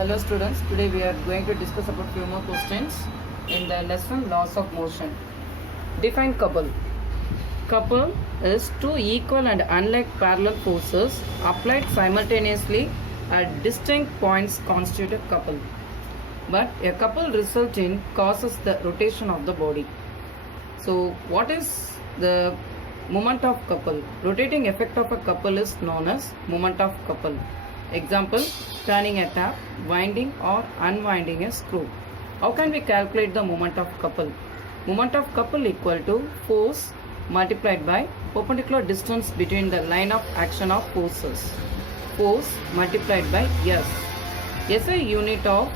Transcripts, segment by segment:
Hello students, today we are going to discuss about few more questions in the lesson laws of motion. Define couple. Couple is two equal and unlike parallel forces applied simultaneously at distinct points constitute a couple. But a couple result in causes the rotation of the body. So what is the moment of couple? Rotating effect of a couple is known as moment of couple. Example, turning a tap, winding or unwinding a screw. How can we calculate the moment of couple? Moment of couple equal to force multiplied by perpendicular distance between the line of action of forces. Force multiplied by S. SI unit of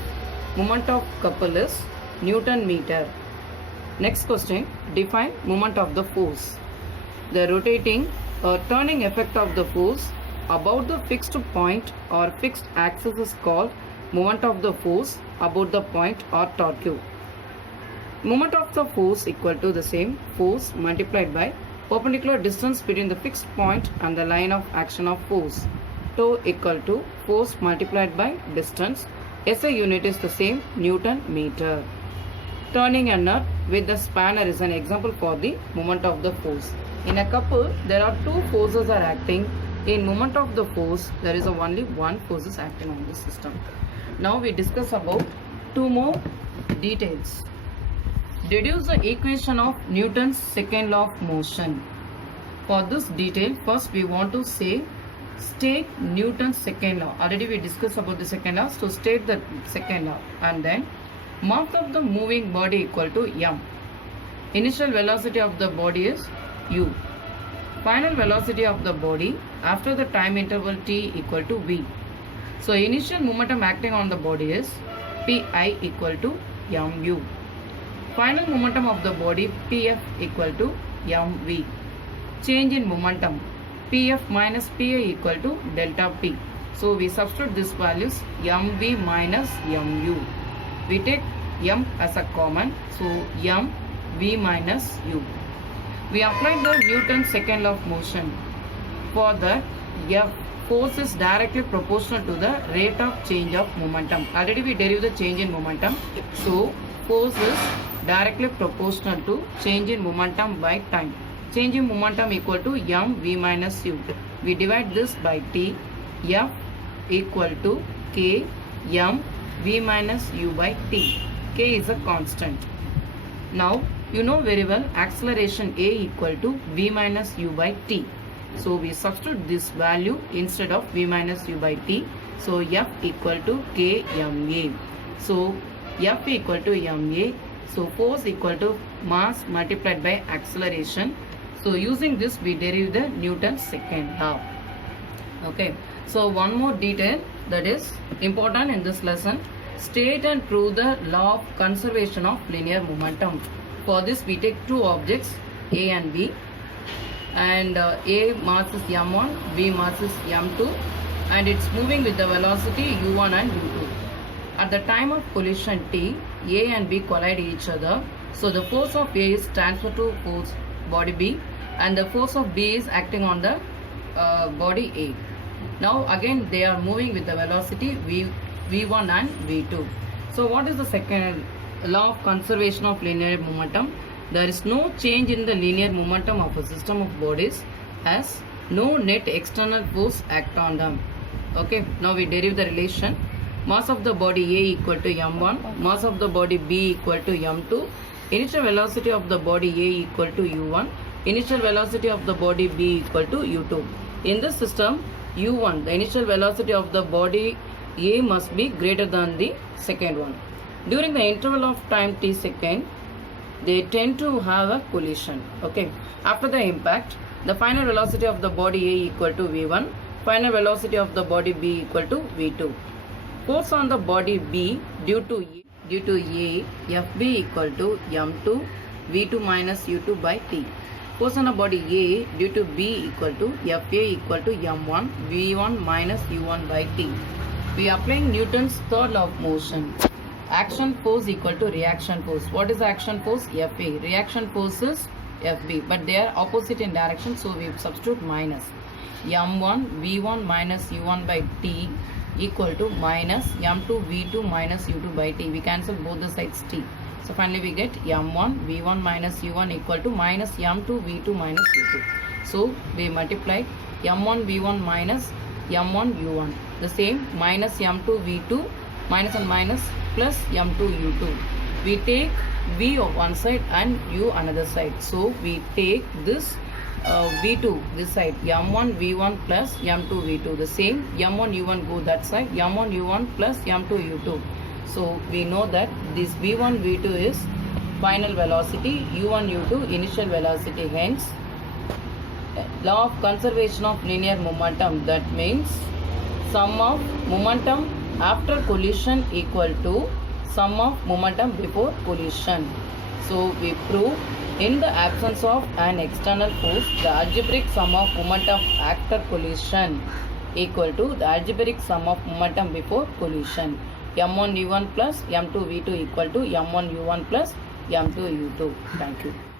moment of couple is Newton meter. Next question, define moment of the force. The rotating or turning effect of the force about the fixed point or fixed axis is called moment of the force about the point or torque. Moment of the force equal to the same force multiplied by perpendicular distance between the fixed point and the line of action of force. Tau equal to force multiplied by distance. SI unit is the same, Newton meter. Turning a nut with the spanner is an example for the moment of the force. In a couple, there are two forces are acting. In moment of the force, there is only one force is acting on the system. Now we discuss about two more details. Deduce the equation of Newton's second law of motion. For this detail, first we want to state Newton's second law. Already we discussed about the second law, so state the second law and then mass of the moving body equal to m. Initial velocity of the body is u. Final velocity of the body after the time interval t equal to v. So initial momentum acting on the body is pi equal to mu. Final momentum of the body pf equal to mv. Change in momentum pf minus pa equal to delta p. So we substitute these values mv minus mu. We take m as a common, so m v minus u. We apply the Newton's second law of motion. For that, F force is directly proportional to the rate of change of momentum. Already we derived the change in momentum. So force is directly proportional to change in momentum by time. Change in momentum equal to m v minus u. We divide this by t. F equal to k m v minus u by t. K is a constant. Now you know very well acceleration a equal to v minus u by t. So we substitute this value instead of v minus u by t. So F equal to k ma. So F equal to ma. So force equal to mass multiplied by acceleration. So using this we derive the Newton's second law. Okay. So one more detail that is important in this lesson. State and prove the law of conservation of linear momentum. For this we take two objects A and B, and A mass is m1, B mass is m2, and it's moving with the velocity u1 and u2. At the time of collision t, A and B collide each other, so the force of A is transferred to force body B and the force of B is acting on the body A. Now again they are moving with the velocity v1 and v2. So what is the second law of conservation of linear momentum? There is no change in the linear momentum of a system of bodies as no net external force act on them. Okay, now we derive the relation. Mass of the body A equal to m1, mass of the body B equal to m2, initial velocity of the body A equal to u1, initial velocity of the body B equal to u2. In this system, u1, the initial velocity of the body A must be greater than the second one. During the interval of time t second, they tend to have a collision. Okay. After the impact, the final velocity of the body A equal to v1, final velocity of the body B equal to v2. Force on the body B due to A, Fb equal to m2, v2 minus u2 by t. Force on the body A due to B equal to Fa equal to m1, v1 minus u1 by t. We are applying Newton's third law of motion. Action force equal to reaction force. What is action force? Fa. Reaction force is Fb, but they are opposite in direction, so we substitute minus. m1 v1 minus u1 by t equal to minus m2 v2 minus u2 by t. We cancel both the sides t. So finally we get m1 v1 minus u1 equal to minus m2 v2 minus u2. So we multiply m1 v1 minus m1 u1. The same minus m2 v2 minus and minus plus m2 u2. We take v of one side and u another side. So we take this v2 this side, m1 v1 plus m2 v2. The same m1 u1 go that side, m1 u1 plus m2 u2. So we know that this v1 v2 is final velocity, u1 u2 initial velocity. Hence law of conservation of linear momentum, that means sum of momentum after collision equal to sum of momentum before collision. So we prove in the absence of an external force, the algebraic sum of momentum after collision equal to the algebraic sum of momentum before collision. m1 u1 plus m2 v2 equal to m1 u1 plus m2 u2. Thank you.